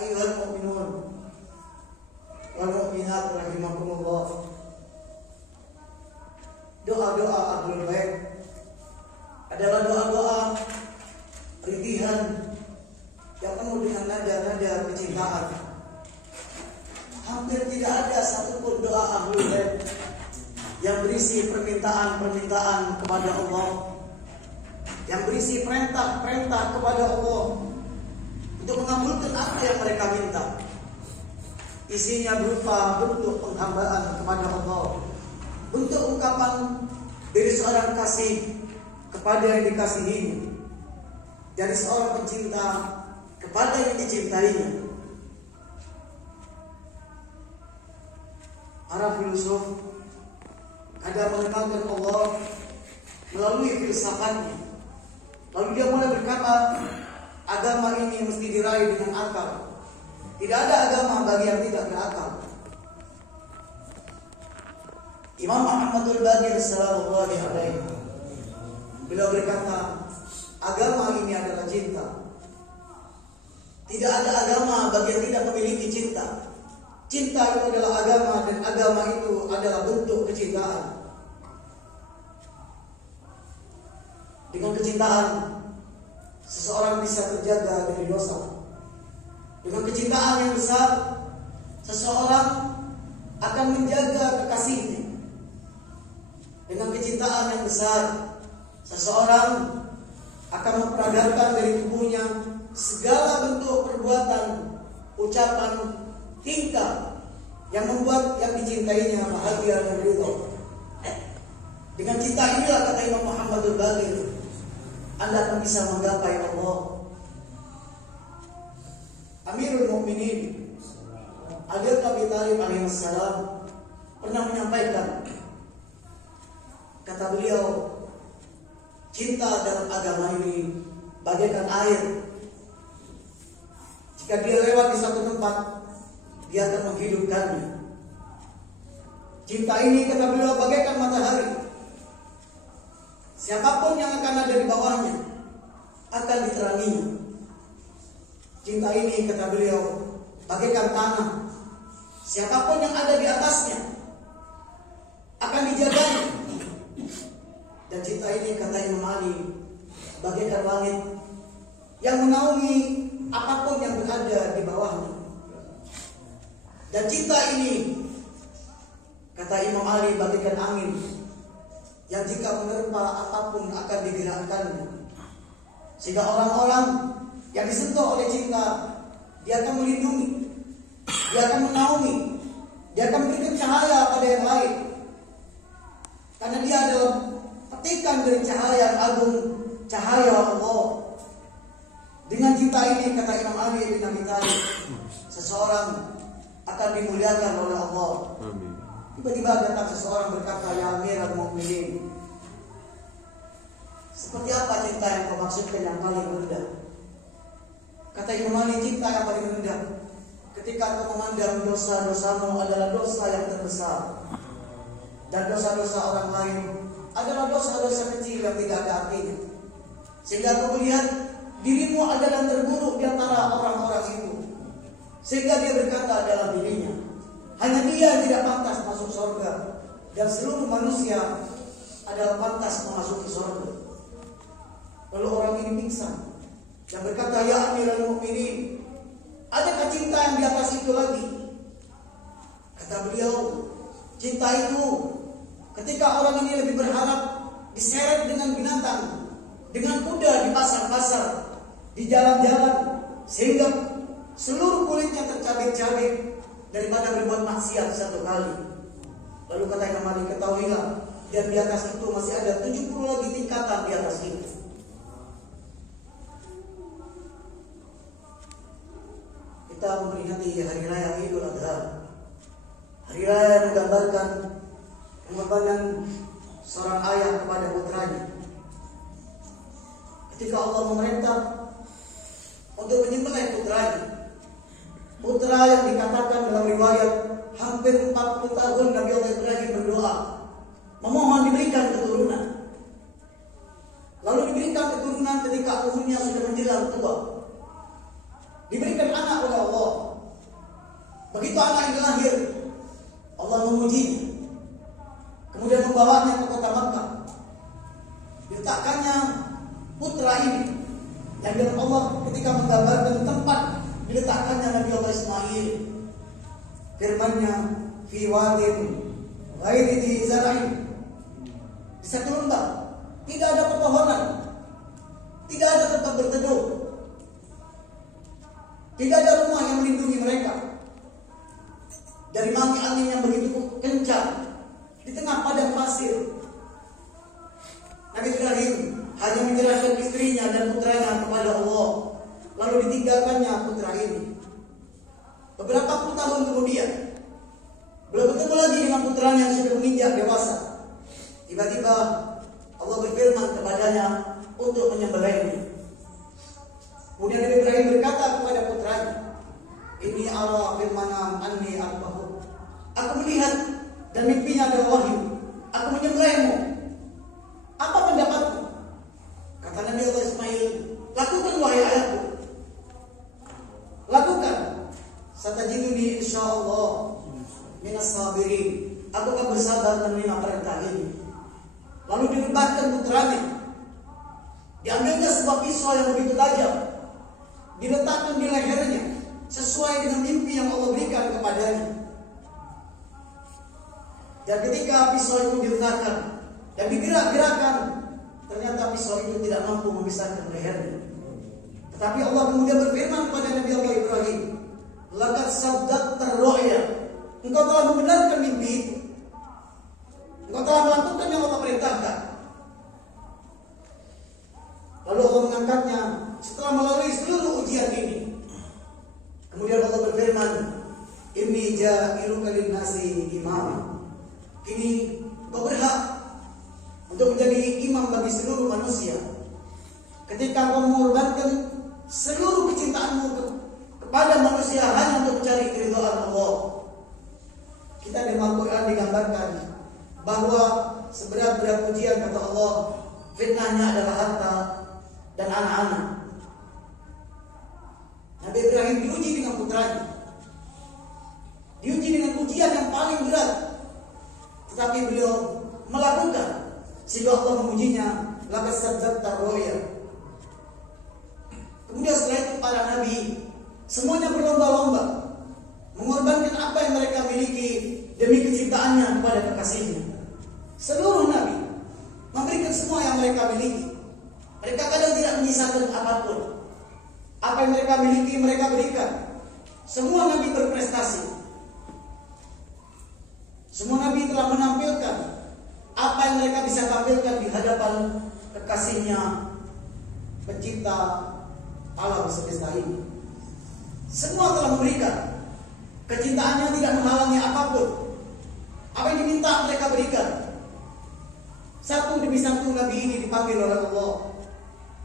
Ayyuhal mu'minun wal mu'minat rahimakumullah. Doa-doa ahlul bait adalah doa-doa rintihan yang penuh dengan nada-nada kecintaan. Hampir tidak ada satupun doa ahlul bait yang berisi permintaan-permintaan kepada Allah, yang berisi perintah-perintah kepada Allah untuk mengabulkan apa yang mereka minta. Isinya berupa bentuk penghambaan kepada Allah, bentuk ungkapan dari seorang kasih kepada yang dikasihinya, dari seorang pencinta kepada yang dicintainya. Para filosof ada mengenalkan Allah melalui filsafatnya. Lalu dia mulai berkata, agama ini mesti diraih dengan akal. Tidak ada agama bagi yang tidak berakal. Imam Muhammadul Baqir sallallahu alaihi beliau berkata, agama ini adalah cinta. Tidak ada agama bagi yang tidak memiliki cinta. Cinta itu adalah agama, dan agama itu adalah bentuk kecintaan. Dengan kecintaan, seseorang bisa terjaga dari dosa. Dengan kecintaan yang besar, seseorang akan menjaga kekasihnya. Dengan kecintaan yang besar, seseorang akan memperagatkan dari tubuhnya segala bentuk perbuatan, ucapan, tingkah yang membuat yang dicintainya bahagia dan ridha. Dengan cinta inilah, kata Imam Muhammadul Baqir, Anda akan bisa menggapai Allah. Amirul Mukminin Ali bin Abi Thalib alaihissalam pernah menyampaikan, kata beliau, cinta dalam agama ini bagaikan air. Jika dia lewat di satu tempat, dia akan menghidupkannya. Cinta ini, kata beliau, bagaikan matahari. Siapapun yang akan ada di bawahnya akan diteranginya. Cinta ini, kata beliau, bagaikan tanah. Siapapun yang ada di atasnya akan dijaganya. Dan cinta ini, kata Imam Ali, bagaikan langit yang menaungi apapun yang berada di bawahnya. Dan cinta ini, kata Imam Ali, bagaikan angin yang jika menerpa apapun akan digerakkannya. Sehingga orang-orang yang disentuh oleh cinta, dia akan melindungi, dia akan menaungi, dia akan memberikan cahaya pada yang lain. Karena dia adalah petikan dari cahaya agung, cahaya Allah. Dengan cinta ini, kata Imam Ali bin Abi Thalib, seseorang akan dimuliakan oleh Allah. Amin. Tiba-tiba datang seseorang berkata, ya Amirul Mukminin, seperti apa cinta yang kau maksudkan yang paling rendah? Kata Imam Ali, cinta yang paling rendah ketika kau memandang dosa-dosamu adalah dosa yang terbesar, dan dosa-dosa orang lain adalah dosa-dosa kecil yang tidak ada artinya. Sehingga kau melihat dirimu adalah terburuk di antara orang-orang itu. Sehingga dia berkata dalam dirinya, hanya dia yang tidak pantas masuk surga, dan seluruh manusia adalah pantas memasuki surga. Lalu orang ini pingsan dan berkata, ya Amirul Mukminin, adakah cinta yang di atas itu lagi? Kata beliau, cinta itu ketika orang ini lebih berharap diseret dengan binatang, dengan kuda di pasar-pasar, di jalan-jalan, sehingga seluruh kulitnya tercabik-cabik daripada berbuat maksiat satu kali. Lalu kata Imam Ali, ketahuilah, dan di atas itu masih ada 70 lagi tingkatan di atas itu. Kita memperingati hari raya Idul Adha, hari raya yang menggambarkan pengorbanan seorang ayah kepada putranya. Ketika Allah memerintah untuk menyembelih putranya, putra yang dikatakan dalam riwayat hampir 40 tahun Nabi Allah Ibrahim berdoa, memohon diberikan keturunan. Lalu diberikan keturunan ketika umurnya sudah menjelang tua. Diberikan anak oleh Allah. Begitu anak ini lahir, Allah memujinya, kemudian membawanya ke kota Makkah. Diletakkannya putra ini, yang dalam Allah ketika menggambarkan tempat diletakkannya Nabi Allah Ismail, firman-Nya fi wadin ghairi dzi zar'in, di satu lembah, tidak ada pepohonan, tidak ada tempat berteduh, tidak ada rumah yang melindungi mereka dari angin yang begitu kencang di tengah padang pasir. Nabi Ibrahim hanya menyerahkan istrinya dan putranya kepada Allah, lalu ditinggalkannya putra ini. Beberapa puluh tahun kemudian, belum bertemu lagi dengan putranya yang sudah menginjak dewasa. Tiba-tiba Allah berfirman kepadanya untuk menyembelihnya. Kemudian Nabi Ibrahim berkata kepada putranya, "Inni ara fil manam anni arbahu." Aku melihat dan mimpinya adalah wahyu, aku menyembelihmu. Apa pendapatmu? Kata Nabi Allah Ismail, "Lakukan wahai ayahku. Lakukan. Satajiduni insyaallah minas sabirin." Aku akan bersabar menerima perintah ini. Lalu dilebatkan putranya. Diambilnya sebuah pisau yang begitu tajam, diletakkan di lehernya sesuai dengan mimpi yang Allah berikan kepadanya. Dan ketika pisau itu diletakkan dan digerak-gerakkan, ternyata pisau itu tidak mampu memisahkan lehernya. Tetapi Allah kemudian berfirman kepada Nabi Allah Ibrahim, "Laqad saddaqta ru'ya." Engkau telah membenarkan mimpi itu. Engkau telah melakukan yang Allah perintahkan. Lalu Allah mengangkatnya setelah melalui seluruh ujian ini. Kemudian Allah berfirman, "Inni ja'iluka lin-nasi imama." Kini kau berhak untuk menjadi imam bagi seluruh manusia. Ketika kau mengorbankan seluruh kecintaanmu kepada manusia hanya untuk mencari keridhaan Allah. Kita di Al-Quran digambarkan bahwa seberat-berat ujian, kata Allah, fitnahnya adalah harta dan anak-anak. Nabi Ibrahim diuji dengan putranya, diuji dengan ujian yang paling berat, tetapi beliau melakukan sehingga Allah memujinya, laqad saddaqta ru'ya. Kemudian setelah itu para nabi semuanya berlomba-lomba mengorbankan apa yang mereka miliki demi kecintaannya kepada kekasihnya. Seluruh nabi memberikan semua yang mereka miliki. Mereka kadang tidak menyisakan apapun. Apa yang mereka miliki mereka berikan. Semua nabi berprestasi. Semua nabi telah menampilkan apa yang mereka bisa tampilkan di hadapan kekasihnya, pencipta alam semesta ini. Semua telah memberikan. Kecintaannya tidak menghalangi apapun. Apa yang diminta mereka berikan. Satu demi satu nabi ini dipanggil oleh Allah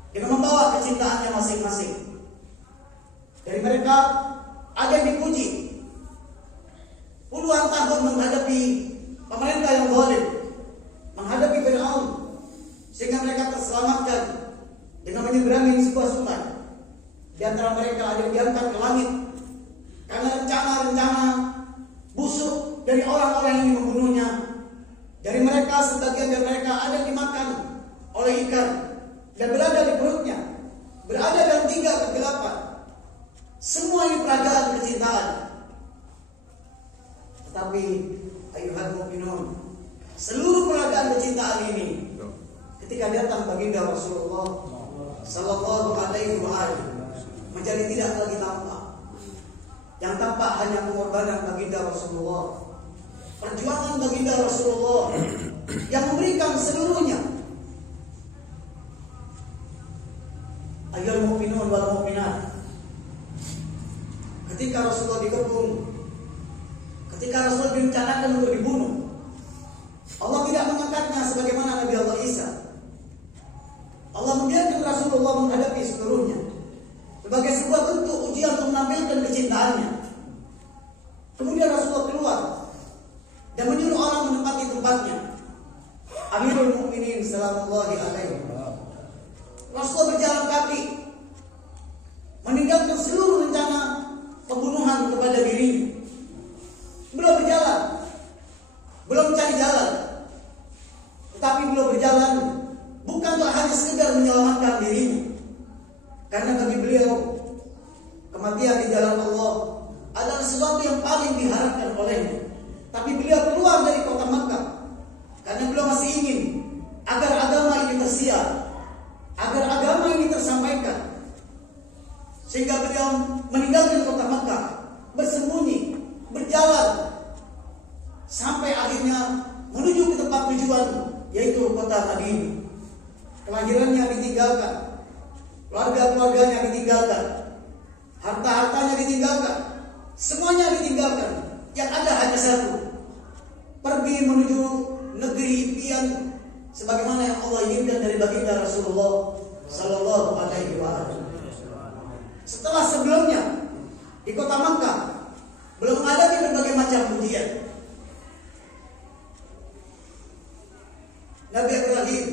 dengan membawa kecintaannya masing-masing. Dari mereka ada yang dipuji, puluhan tahun menghadapi pemerintah yang zalim, menghadapi Fir'aun, sehingga mereka terselamatkan dengan menyeberangi sebuah sungai. Di antara mereka ada yang diangkat ke langit karena rencana-rencana busuk dari orang-orang yang ingin membunuhnya. Dari mereka, sebagian dari mereka ada yang dimakan oleh ikan dan berada di perutnya, berada dalam 3 kegelapan. Semua ini peragaan kecintaan. Tetapi ayuhal mu'minun, seluruh peragaan kecintaan ini ketika datang baginda Rasulullah sallallahu alaihi wasallam menjadi tidak lagi tampak. Yang tampak hanya pengorbanan baginda Rasulullah, perjuangan baginda Rasulullah yang memberikan seluruhnya. Ayyuhal mu'minun wal mu'minat, ketika Rasulullah dikepung, ketika Rasulullah direncanakan untuk dibunuh, Allah tidak mengangkatnya sebagaimana Nabi Allah Isa. Allah membiarkan Rasulullah menghadapi seluruhnya sebagai sebuah bentuk ujian untuk menampilkan kecintaannya. Kemudian Rasulullah keluar dan menyuruh orang menempati tempatnya. Amirul Mukminin sallallahu alaihi wasallam. Rasulullah berjalan kaki meninggalkan seluruh rencana pembunuhan kepada dirinya. jalan Allah adalah sesuatu yang paling diharapkan olehnya. Tapi beliau keluar dari kota Makkah karena beliau masih ingin agar agama ini tersiar, agar agama ini tersampaikan. Sehingga beliau meninggalkan kota Makkah, bersembunyi, berjalan sampai akhirnya menuju ke tempat tujuan, yaitu kota Madinah. Kelahirannya ditinggalkan, keluarga-keluarganya ditinggalkan, harta-hartanya ditinggalkan, semuanya ditinggalkan. Yang ada hanya satu, pergi menuju negeri impian sebagaimana yang Allah inginkan dari baginda Rasulullah Sallallahu Alaihi Wasallam. Setelah sebelumnya di kota Makkah belum menghadapi berbagai macam ujian, Nabi Ibrahim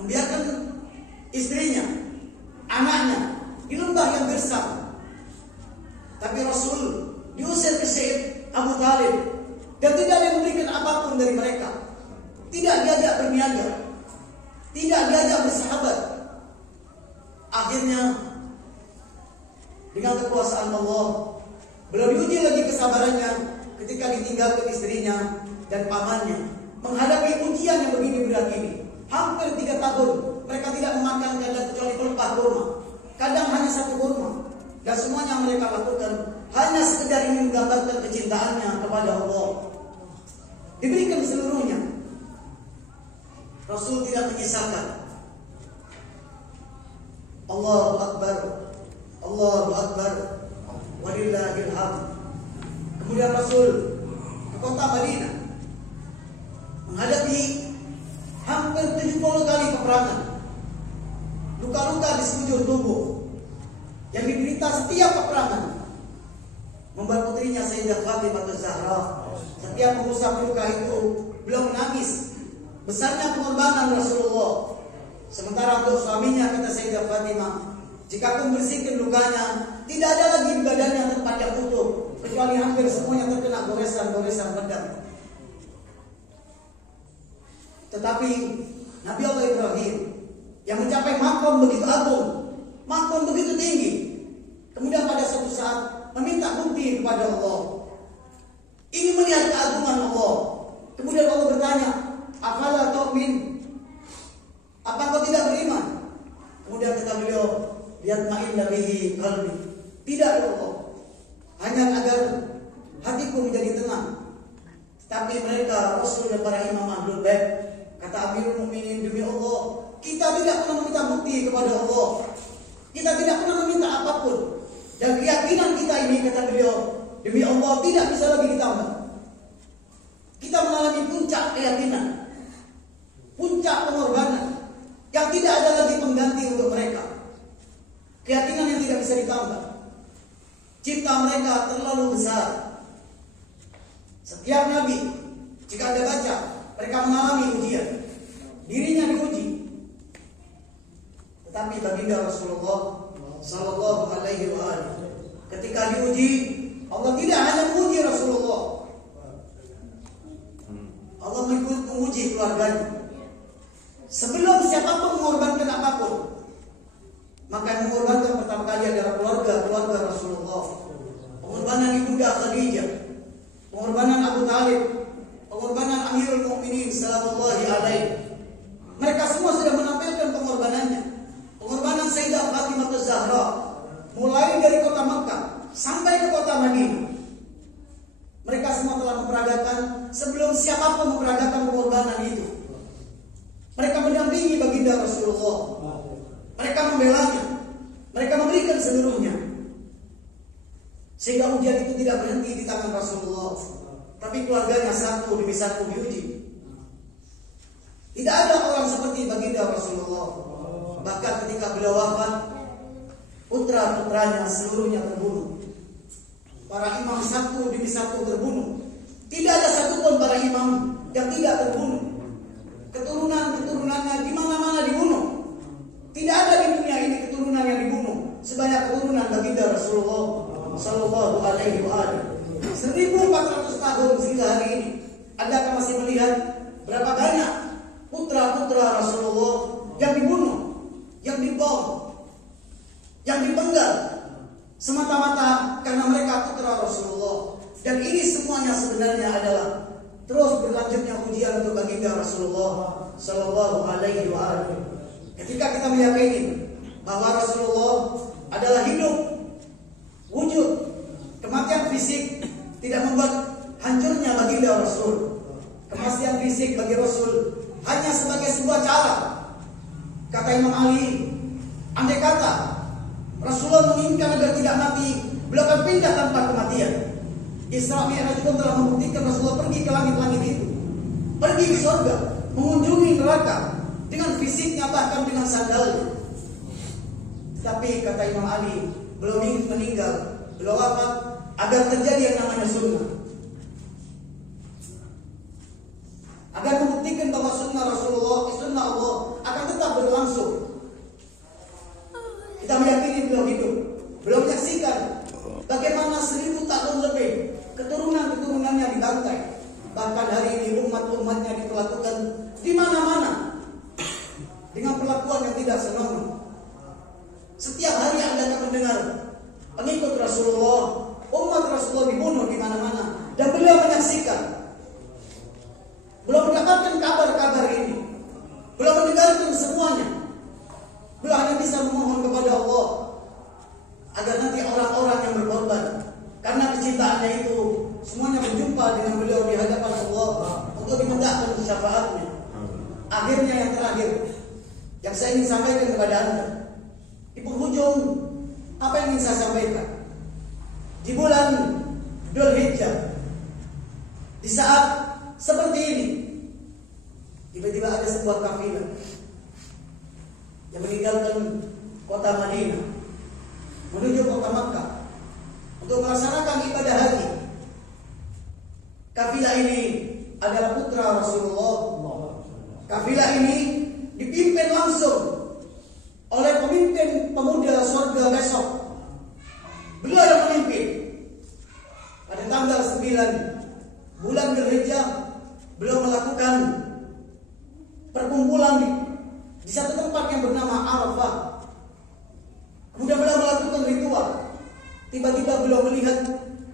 membiarkan istrinya, anaknya di lembah yang gersam. Tapi Rasul diusir ke Syekh Abu Talib dan tidak ada yang memberikan apapun dari mereka. Tidak diajak berniaga, tidak diajak bersahabat. Akhirnya dengan kekuasaan Allah, beliau diuji lagi kesabarannya ketika ditinggalkan istrinya dan pamannya, menghadapi ujian yang begini berat ini. Hampir 3 tahun mereka tidak memakan kadang kecuali pelepah kurma, kadang hanya 1 kurma, dan semuanya mereka lakukan hanya sekedar ingin menggambarkan kecintaannya kepada Allah. Diberikan seluruhnya. Rasul tidak menyisakan. Allahu Akbar, Allahu Akbar, walillahil hamd. Kemudian Rasul ke kota Madinah menghadapi hampir 70 kali peperangan, luka-luka di sekujur tubuh yang diderita setiap peperangan, membuat putrinya Sayyidah Fatimah Az-Zahra setiap mengusap luka itu beliau menangis. Besarnya pengorbanan Rasulullah. Sementara untuk suaminya, kata Sayyidah Fatimah, jika aku membersihkan lukanya, tidak ada lagi di badannya tempat yang utuh, kecuali hampir semuanya terkena goresan-goresan pedang. Tetapi Nabi Allah Ibrahim yang mencapai makom begitu agung, makom begitu tinggi, kemudian pada suatu saat meminta bukti kepada Allah, ingin melihat keagungan Allah. Kemudian Allah bertanya, afala tu'min, apa kau tidak beriman? Kemudian kata beliau, liyatma'inna bihi qalbi, tidak ya Allah, hanya agar hatiku menjadi tenang. Tapi mereka Rasul dan para imam ahlul bait, kata Amirul Mukminin, demi Allah, kita tidak pernah meminta bukti kepada Allah, kita tidak pernah meminta apapun, dan keyakinan kita ini, kata beliau, demi Allah tidak bisa lagi ditambah. Kita mengalami puncak keyakinan, puncak pengorbanan yang tidak ada lagi pengganti untuk mereka. Keyakinan yang tidak bisa ditambah. Cinta mereka terlalu besar. Setiap nabi, jika Anda baca, mereka mengalami ujian, dirinya diuji. Tetapi baginda Rasulullah Sallallahu Alaihi Wasallam, ketika diuji, Allah tidak hanya menguji Rasulullah, Allah menguji keluarganya. Sebelum siapapun mengorbankan apapun, maka yang mengorbankan pertama kali adalah keluarga Rasulullah. Pengorbanan ibunda Khadijah, pengorbanan Abu Talib, pengorbanan Amirul Mukminin sallallahu alaihi. Mereka semua sudah menampilkan pengorbanannya. Pengorbanan Sayyidah Fatimah Az-Zahra, mulai dari kota Makkah sampai ke kota Madinah. Mereka semua telah memperagakan sebelum siapapun memperagakan pengorbanan itu. Mereka mendampingi baginda Rasulullah. Mereka membelanya. Mereka memberikan seluruhnya. Sehingga ujian itu tidak berhenti di tangan Rasulullah, tapi keluarganya satu demi satu diuji. Tidak ada orang seperti baginda Rasulullah. Bahkan ketika beliau wafat, putra-putranya seluruhnya terbunuh. Para imam satu demi satu terbunuh. Tidak ada satupun para imam yang tidak terbunuh. Keturunan-keturunannya di mana-mana dibunuh. Tidak ada di dunia ini keturunan yang dibunuh sebanyak keturunan baginda Rasulullah Sallallahu Alaihi Wasallam. 1400 tahun sehingga hari ini, Anda akan masih melihat berapa banyak putra-putra Rasulullah yang dibunuh, yang dibom, yang dipenggal. semata-mata karena mereka putra Rasulullah. Dan ini semuanya sebenarnya adalah terus berlanjutnya ujian untuk baginda Rasulullah Sallallahu Alaihi Wasallam. Ketika kita meyakini bahwa Rasulullah adalah hidup, wujud, kematian fisik tidak membuat hancurnya baginda Rasul. Kematian fisik bagi Rasul hanya sebagai sebuah cara. Kata Imam Ali, andai kata Rasulullah menginginkan agar tidak mati, beliau akan pindah tanpa kematian. Isra Mi'raj pun telah membuktikan Rasulullah pergi ke langit-langit itu, pergi ke surga, mengunjungi neraka dengan fisiknya bahkan dengan sandalnya. Tapi kata Imam Ali, beliau ingin meninggal, beliau wafat agar terjadi yang namanya sunnah, agar membuktikan bahwa sunnah Rasulullah, sunnah Allah akan tetap berlangsung. Kita meyakini beliau hidup, beliau menyaksikan bagaimana 1000 tahun lebih keturunan-keturunannya dibantai. Bahkan hari ini umat-umatnya diperlakukan di mana-mana dengan perlakuan yang tidak senonoh. Setiap hari Anda akan mendengar pengikut Rasulullah, umat Rasulullah dibunuh di mana-mana, dan beliau menyaksikan. Belum mendapatkan kabar-kabar ini, belum mendengarkan semuanya. Beliau hanya bisa memohon kepada Allah agar nanti orang-orang yang berkorban karena kecintaannya itu semuanya berjumpa dengan beliau di hadapan Allah untuk dimintakan syafaatnya. Akhirnya yang terakhir yang saya ingin sampaikan kepada Anda, di penghujung apa yang ingin saya sampaikan, di bulan Dzulhijjah, di saat seperti ini, tiba-tiba ada sebuah kafilah yang meninggalkan kota Madinah menuju kota Makkah untuk melaksanakan ibadah haji. Kafilah ini adalah putra Rasulullah. Kafilah ini dipimpin langsung oleh pemimpin pemuda surga besok. Beliau yang memimpin. Pada tanggal 9 bulan Dzulhijjah, beliau melakukan perkumpulan di satu tempat yang bernama Arafah. Kemudian beliau melakukan ritual. Tiba-tiba beliau melihat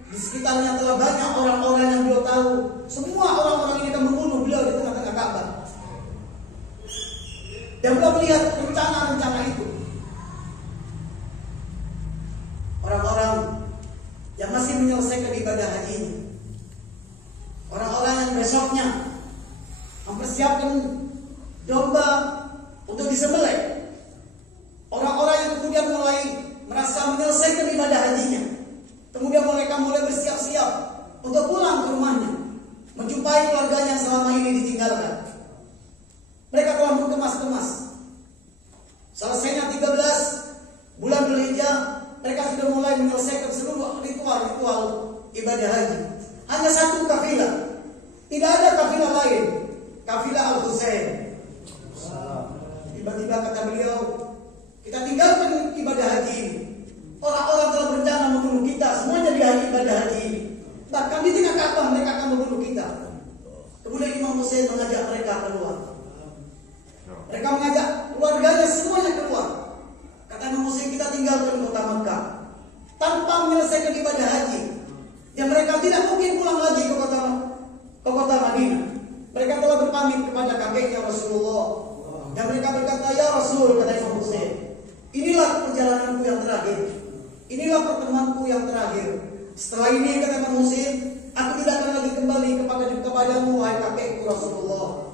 di sekitarnya telah banyak orang-orang yang beliau tahu. Semua orang-orang ini akan membunuh beliau di tengah-tengah Ka'bah. Dan beliau melihat rencana-rencana itu. Orang-orang yang masih menyelesaikan ibadah hajinya, orang-orang yang besoknya mempersiapkan domba untuk disembelih, orang-orang yang kemudian mulai merasa menyelesaikan ibadah hajinya, kemudian mereka mulai bersiap-siap untuk pulang ke rumahnya, menjumpai keluarganya yang selama ini ditinggalkan. Mereka telah mengemas-kemas. Selesainya 13 bulan Dzulhijjah, mereka sudah mulai menyelesaikan seluruh ritual-ritual ibadah haji. Hanya satu kafilah, tidak ada kafilah lain, kafilah Al-Husain. Tiba-tiba kata beliau, kita tinggalkan ibadah haji ini. Orang-orang telah berencana membunuh kita, semuanya di hari ibadah haji ini. Bahkan di tengah Ka'bah mereka akan membunuh kita. Kemudian Imam Husain mengajak mereka keluar. Mereka mengajak keluarganya semuanya keluar. Kata Imam Husain, kita tinggalkan kota Makkah tanpa menyelesaikan ibadah haji. Dan mereka tidak mungkin pulang lagi ke kota Madinah. Mereka telah berpamit kepada kakeknya Rasulullah. Dan mereka berkata, ya Rasul, kata Imam Husain, inilah perjalananku yang terakhir, inilah pertemuanku yang terakhir. Setelah ini, kata Imam Husain, aku tidak akan lagi kembali kepadamu, wahai kakekku Rasulullah.